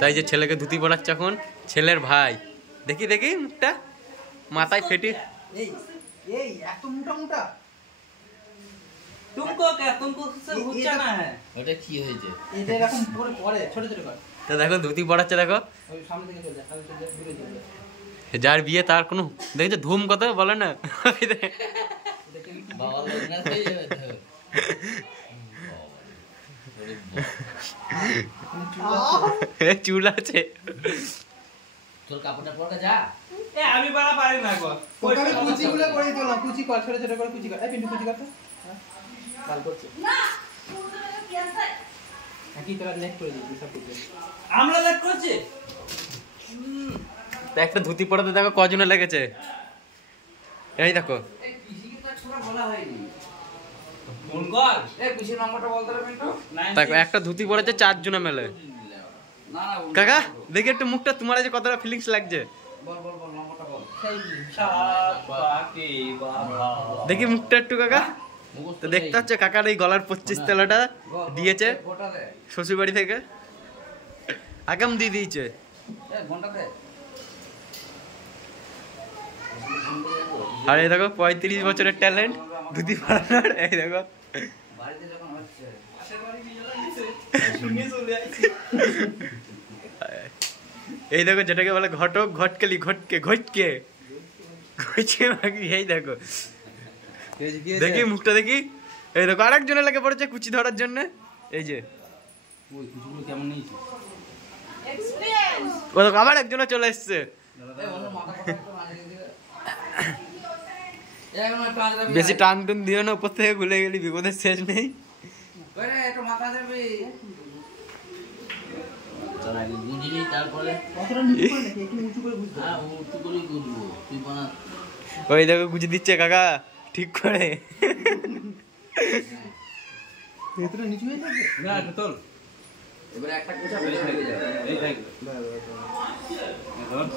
তাই যে ছেলেকে ধুতি পড়াচ্ছে এখন ছেলের ভাই। দেখি দেখি মুখটা মাথায় ফেটে দেখো ধুতি পড়াচ্ছে। দেখো যার বিয়ে তার কোনো দেখছো ধুম কত বলে না। চুল আছে তোর কাপড়টা পরে যা। আমি বাড়া পারি না গো। আমি কুচিগুলো করে দিলাম। কুচি কর, ছোট ছোট করে কুচি কর। এই পিন্টু কুচি কর তো। ভালো করছে না। নাকি তোরা নেক করে দিবি সব কিছু। আমরা লেট করছি। তা একটা ধুতি পড়াতে দেখো কজনে লেগেছে। এই দেখো এই পিসিকে তো ছোট বলা হয়নি। ফোন কর। এই পিসি নম্বরটা বলতে রে পিন্টু। দেখো একটা ধুতি পড়েছে 4 জনে মেলে। না না কাকা দেখি একটু মুখটা তোমার যে কতটা ফিলিংস লাগছে। বল বল বল নম্বরটা বল। দেখি মুখটা একটু কাকা। তো দেখতে হচ্ছে কাকার এই গলার 25 তেলাটা দিয়েছে শ্বশুর বাড়ি থেকে। আগাম দিয়ে দিয়েছে। ঘন্টা দে। আর এই দেখো 35 বছরের ট্যালেন্ট ধুতি পরানোর। এই দেখো বাড়িতে যখন হচ্ছে এই দেখো যেটাকে বলে ঘটক ঘটকালি ঘটকে ঘটকে ঘটকে মাগি। এই দেখো দেখি মুখটা দেখি। এই দেখো আরেকজনের লাগে পড়েছে কুচি ধরার জন্য। এই যে ওই কুচিগুলো কেমন নিয়েছে এক্সপেরিয়েন্স। ও দেখো আবার একজনে চলে এসেছে। বেশি টান টুন দিও না, উপর থেকে খুলে গেলি বিপদের শেষ নেই। বুঝিনি তারপরে ওই দেখো গুজি দিচ্ছে কাকা ঠিক করে। ভেতরে নিচু হয়ে যাবে না একটু তোল। এবারে একটা কোচা ফেলে ফেলে যাবে। এই দেখ এখন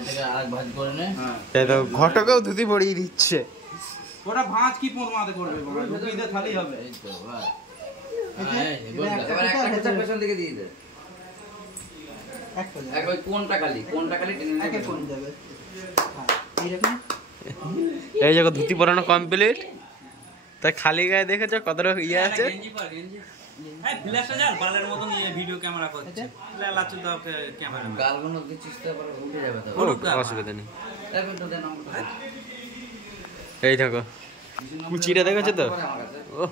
এটাকে আরেক ভাঁজ করে নে। এই দেখো ঘটকেও ধুতি পরিয়ে দিচ্ছে। ওটা ভাঁজ কি পোঁত মাতে করবে বাবা, ঢুকিয়ে দে খালি হবে। এই তো বাস। এবার একটা কোচা পেছন দিকে দিয়ে দে। একটা এক ওই কোনটা খালি টেনে নে। একে কোন যাবে হ্যাঁ এই রকম। এই দেখো ধুতি পরানো কমপ্লিট। তাই খালি গায়ে দেখেছো কতটা ইয়ে আছে। গেঞ্জি পর গেঞ্জি। এই ফ্ল্যাশটা যা বালের মতন নিয়ে ভিডিও ক্যামেরা করছে। লাচু দাও ক্যামেরা। গালগুলো দিচ্ছিস তো আবার উঠে যাবে তো। অসুবিধা নেই। এখন তো দে নম্বরটা। এই দেখো কুচিটা দেখেছো তো। ও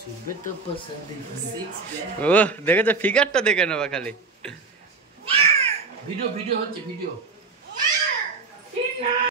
সুবে তো পছন্দ 6 ও দেখেছো ফিগারটা দেখে নেবা খালি। ভিডিও হচ্ছে ভিডিও।